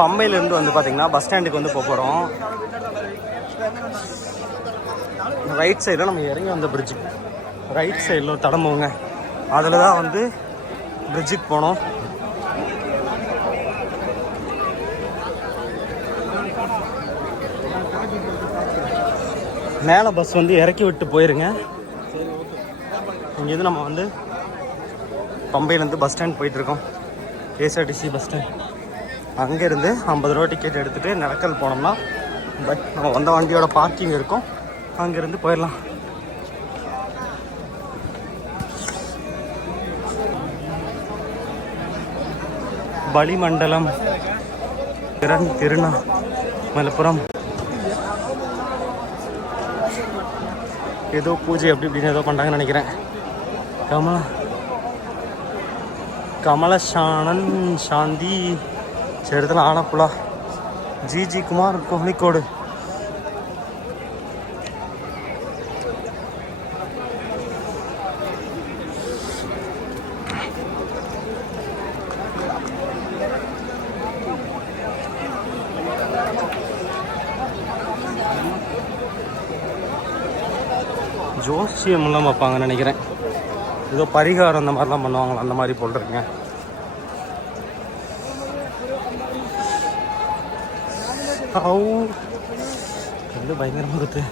பம்பையிலேருந்து வந்து பார்த்தீங்கன்னா பஸ் ஸ்டாண்டுக்கு வந்து போக போகிறோம் ரைட் சைடில் நம்ம இறங்கி வந்த பிரிட்ஜு ரைட் சைடில் தடம்புங்க அதில் தான் வந்து பிரிட்ஜுக்கு போனோம். மேலே பஸ் வந்து இறக்கி விட்டு போயிருங்க. இங்கேருந்து நம்ம வந்து பம்பையிலேருந்து பஸ் ஸ்டாண்ட் போயிட்டுருக்கோம் கேஎஸ்ஆர்டிசி பஸ் ஸ்டாண்ட் அங்கேருந்து ஐம்பது ரூபா டிக்கெட் எடுத்துகிட்டு நடக்கல் போனோம்னா பட் நம்ம வந்த வண்டியோட பார்க்கிங் இருக்கும். அங்கேருந்து போயிடலாம். பலிமண்டலம் திறன் திருநா மலப்புரம். ஏதோ பூஜை அப்படி இப்படின்னு ஏதோ பண்ணுறாங்கன்னு நினைக்கிறேன். கமலா கமலசானன் சாந்தி. சேரத்தில் ஆனப்புலா ஜிஜி குமார் கோழிக்கோடு. ஜோசியம்லாம் வைப்பாங்கன்னு நினைக்கிறேன். ஏதோ பரிகாரம் அந்த மாதிரிலாம் பண்ணுவாங்களா? அந்த மாதிரி போல்றீங்க இருக்குங்க பயங்கரமாக இருக்கு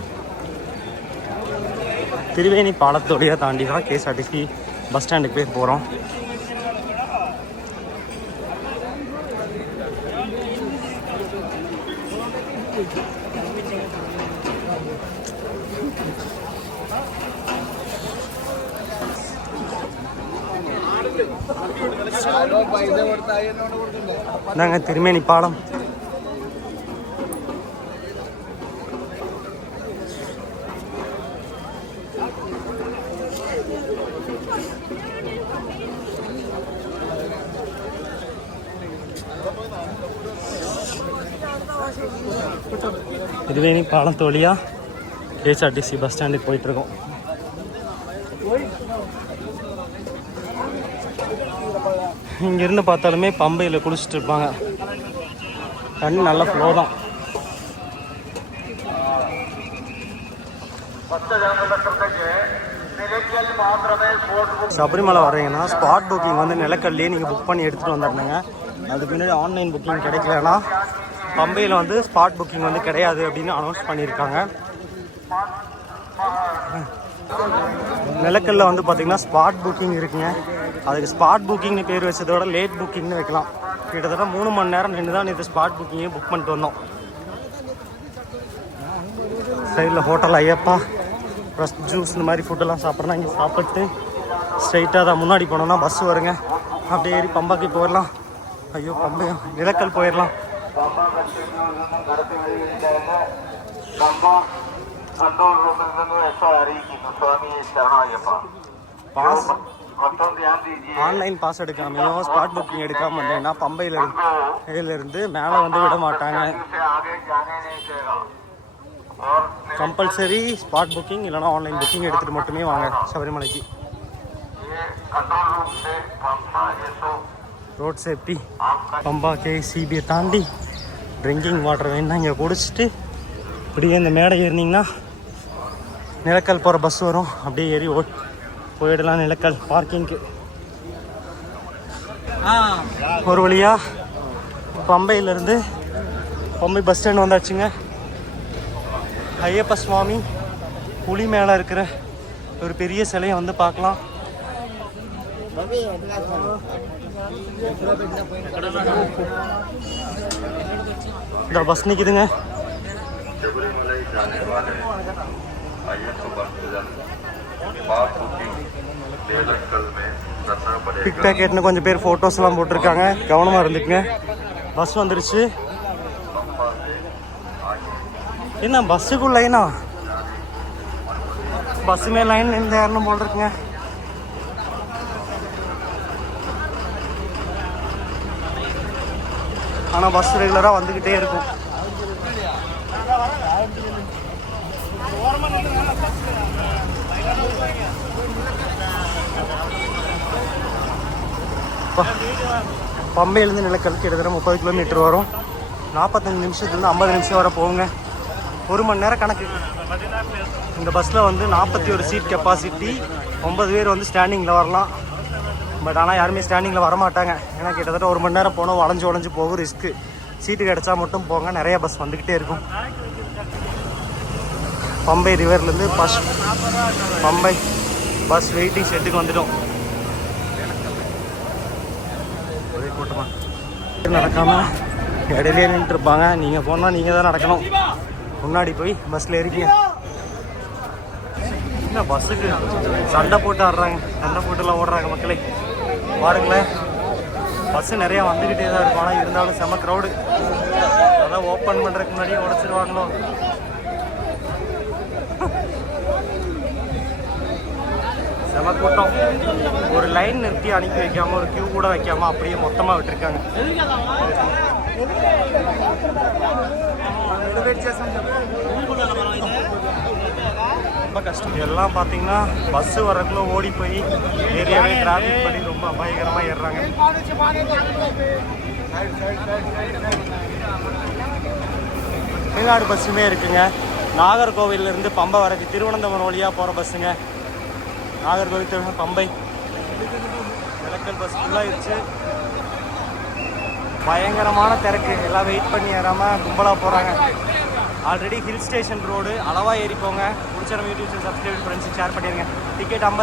திருவேணி பாலத்தோடைய தாண்டி தான் கேஎஸ்ஆர்டிசி பஸ் ஸ்டாண்டுக்கு போய் போகிறோம் நாங்கள் திருமேனி பாலம் திருவேணி பாலம் தோழியா? கேஎஸ்ஆர்டிசி பஸ் ஸ்டாண்டுக்கு போயிட்டுருக்கோம். இங்கேருந்து பார்த்தாலுமே பம்பையில் குளிச்சுட்டு இருப்பாங்க. தண்ணி நல்ல ஃப்ளோ தான். சபரிமலை வர்றீங்கன்னா ஸ்பாட் புக்கிங் வந்து நிலக்கல்லையே நீங்கள் புக் பண்ணி எடுத்துகிட்டு வந்துடணுங்க. அதுக்கு முன்னாடி ஆன்லைன் புக்கிங் கிடைக்கலன்னா பம்பையில் வந்து ஸ்பாட் புக்கிங் வந்து கிடையாது அப்படின்னு அனௌன்ஸ் பண்ணியிருக்காங்க. நிலக்கல்ல வந்து பார்த்தீங்கன்னா ஸ்பாட் புக்கிங் இருக்குங்க. அதுக்கு ஸ்பாட் புக்கிங்னு பேர் வச்சதோட லேட் புக்கிங்னு வைக்கலாம். கிட்டத்தட்ட மூணு மணி நேரம் நின்று தான் இது ஸ்பாட் புக்கிங்கே புக் பண்ணிட்டு வந்தோம். சைடில் ஹோட்டல் ஐயப்பா ப்ளஸ் ஜூஸ் இந்த மாதிரி ஃபுட்டெல்லாம் சாப்பிட்றோன்னா இங்கே சாப்பிட்டு ஸ்ட்ரைட்டாக தான் முன்னாடி போனோம்னா பஸ் வருங்க. அப்படியே ஏறி பம்பாக்கு போயிடலாம். ஐயோ பம்பையா நிலக்கல் போயிடலாம். பாஸ் ஆன்லைன் பாஸ் எடுக்காமையும் ஸ்பாட் புக்கிங் எடுக்காம வந்தீங்கன்னா பம்பையில இருந்து மேலே வந்து விட மாட்டாங்க கம்பல்சரி ஸ்பாட் புக்கிங் இல்லைனா ஆன்லைன் புக்கிங் எடுத்துகிட்டு மட்டுமே வாங்க சபரிமலைக்கு ரோட் சேஃப்டி பம்பா கேசிபியை தாண்டி ட்ரிங்கிங் வாட்டர் வேணுன்னா இங்கே குடிச்சிட்டு இப்படியே இந்த மேடை ஏறினீங்கன்னா நிலக்கல் போகிற பஸ் வரும். அப்படியே ஏறி ஓ போயிடலாம் நிலக்கல். பார்க்கிங்க்கு ஒரு வழியா பம்பையிலேருந்து பம்பை பஸ் ஸ்டாண்ட் வந்தாச்சுங்க. ஐயப்ப சுவாமி புலி மேலே இருக்கிற ஒரு பெரிய சிலையை வந்து பார்க்கலாம். இந்த பஸ் நிற்குதுங்க பிக் பேக்கெட்னு கொஞ்சம் பேர் ஃபோட்டோஸ்லாம் போட்டிருக்காங்க. கவனமாக இருந்துக்குங்க. பஸ் வந்துருச்சு. என்ன பஸ்ஸுக்கும் லைனா பஸ்ஸுமே லைன் இந்த யாருன்னு போல் ஆனால் பஸ் ரெகுலராக வந்துக்கிட்டே இருக்கும். பம்பையிலேருந்து நிலக்கல் கிட்டத்தட்ட முப்பது கிலோமீட்டர் வரும். நாற்பத்தஞ்சு நிமிஷத்துலேருந்து ஐம்பது நிமிஷம் வர போகுங்க. ஒரு மணி நேரம் கணக்கு. இந்த பஸ்ஸில் வந்து நாற்பத்தி ஒரு சீட் கெப்பாசிட்டி ஒன்பது பேர் வந்து ஸ்டாண்டிங்கில் வரலாம். பட் ஆனால் யாருமே ஸ்டாண்டிங்கில் வரமாட்டாங்க. ஏன்னா கிட்டத்தட்ட ஒரு மணி நேரம் போனோம் வளைஞ்சு வளைஞ்சு போகும் ரிஸ்க்கு சீட்டு கிடைச்சா மட்டும் போங்க. நிறைய பஸ் வந்துக்கிட்டே இருக்கும். பம்பை ரிவர்லேருந்து பஸ் பம்பை பஸ் வெயிட்டிங் ஷெட்டுக்கு வந்துட்டோம். ஒரே கூட்டமா. நடக்காம இடையிலே நின்றுட்டு இருப்பாங்க. நீங்கள் போனால் நீங்கள் தான் நடக்கணும். முன்னாடி போய் பஸ்ஸில் ஏறிக்கீங்க. என்ன பஸ்ஸுக்கு சண்டை போட்டு ஆடுறாங்க. சண்டை போட்டுலாம் ஓடுறாங்க மக்களே. பாருங்களேன் பஸ்ஸு நிறையா வந்துக்கிட்டே தான் இருக்கும். ஆனால் இருந்தாலும் செம க்ரௌடு அதான் ஓப்பன் பண்ணுறதுக்கு முன்னாடியே உடச்சிருவாங்களோ? செம கூட்டம் ஒரு லைன் நிறுத்தி அனுப்பி வைக்காமல் ஒரு கியூ கூட வைக்காமல் அப்படியே மொத்தமாக விட்டுருக்காங்க. ரொம்ப கஷ்டம். எல்லாம் பார்த்தீங்கன்னா பஸ்ஸு வரக்குள்ள ஓடி போய் ஏரியாவே டிராஃபிக் பண்ணி ரொம்ப அபாயகரமாக ஏறுறாங்க. தமிழ்நாடு பஸ்ஸுமே இருக்குங்க. நாகர்கோவிலிருந்து பம்பை வரைக்கும் திருவனந்தபுரம் வழியாக போகிற பஸ்ஸுங்க நாகர்கோவில் திருவண்ண பம்பை. விளக்கல் பஸ் ஃபுல்லாகிடுச்சு பயங்கரமான திறக்கு. எல்லாம் வெயிட் பண்ணி ஏறாமல் கும்பலாக போகிறாங்க ஆல்ரெடி ஹில் ஸ்டேஷன் ரோடு அளவாக ஏறி போங்க பிடிச்ச நம்ம யூடியூப் சப்ஸ்கிரைப் ஃப்ரெண்ட்ஸுக்கு ஷேர் பண்ணிடுங்க டிக்கெட் ஐம்பது